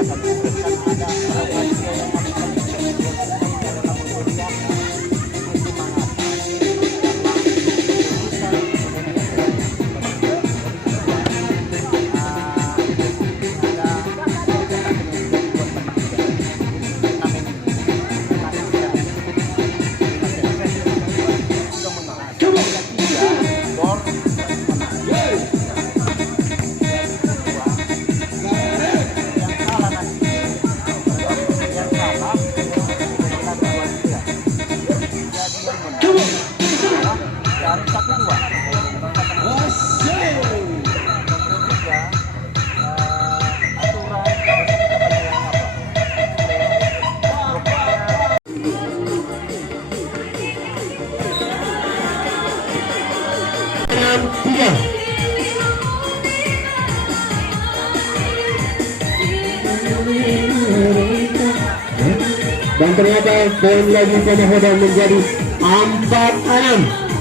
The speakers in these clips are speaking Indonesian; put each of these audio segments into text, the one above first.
akan diberikan ada perlombaan juga yang akan kita dalam kuliah dan ternyata poin lagi sudah menjadi 4-6.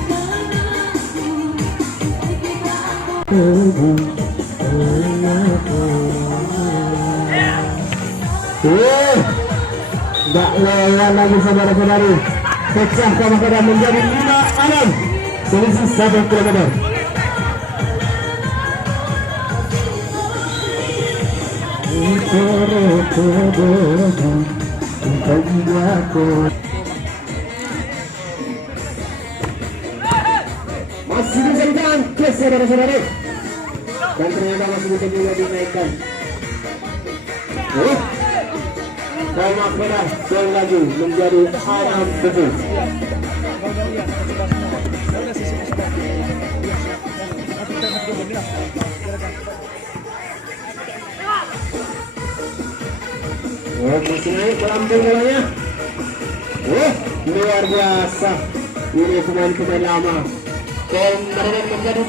Tidak lewat lagi saudara-saudari, pecah sama-sama menjadi 5-6, selisih 1 kilometer. Masih bisa ditangkis saudara-saudari, dan ternyata masih bisa juga dinaikkan. Tomak merah dan lagi menjadi 6-7. Masih naik ke lambung bolanya. Luar biasa. Ini pemain-pemain lama. Dan mereka menjadi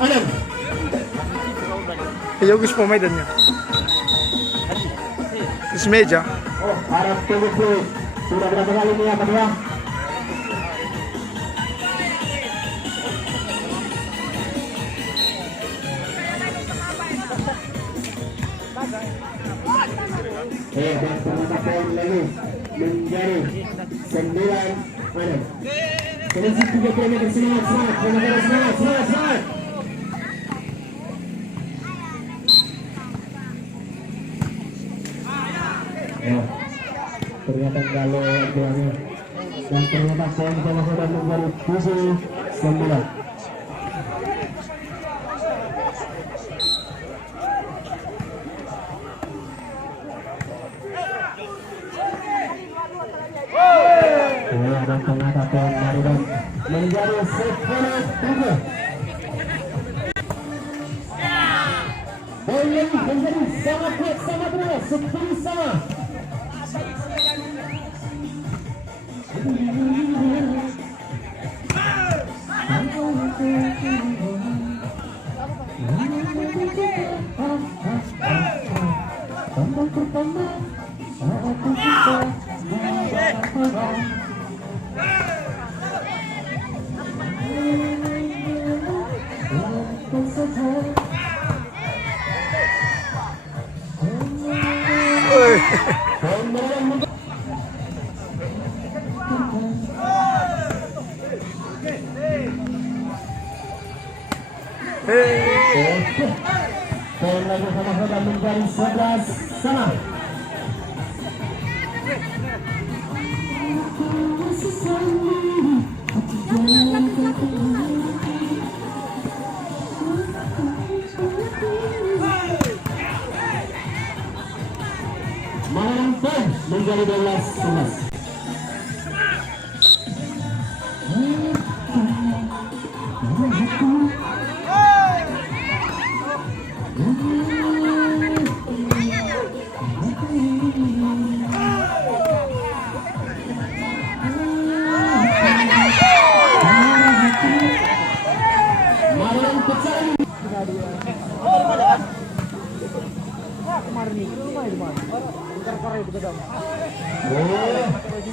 8-6. Ayo guys pemaidannya. Terus meja. Harap tunggu. Sudah berapa kali ini apa dua? Dan ternyata poin lagi menjadi 9-6. Selisih 3 kilometer. Semangat. Ternyata kalau duanya, dan ternyata poin sudah menjadi 7-9. Dan ternyata poin Maridan menjadi 10-3. Poin lagi menjadi sangat kuat, sangat berat, 10-sama. Poin lagi sama-sama menjadi 11-sama. Mampu menjadi 12-11.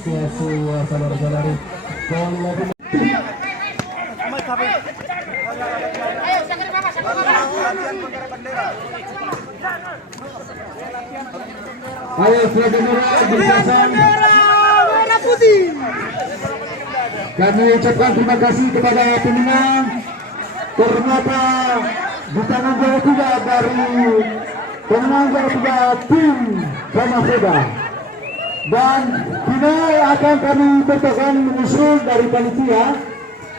Sia-sia saudara-saudari. Ayo, jangan apa-apa. Ayo flag merah dipasang. Kami ucapkan terima kasih kepada pemenang. Ternyata di tangan juara 3 dari pemenang juara 3 tim Ramaseda. Dan kini akan kami bertahan menyusul dari panitia,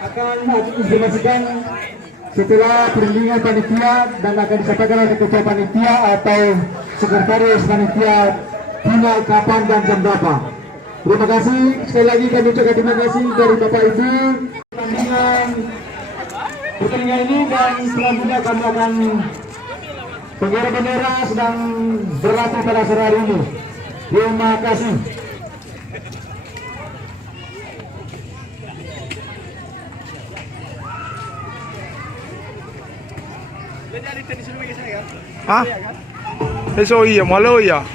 akan informasikan setelah perundingan panitia dan akan disampaikan oleh ketua panitia atau sekretaris panitia final kapan dan jam berapa. Terima kasih sekali lagi, kami ucapkan terima kasih dari Bapak Ibu pertandingan ini, dan selanjutnya kami akan pengibar bendera sedang berlatih pada sore hari ini. Terima kasih. Hah? Eso iya, malo iya.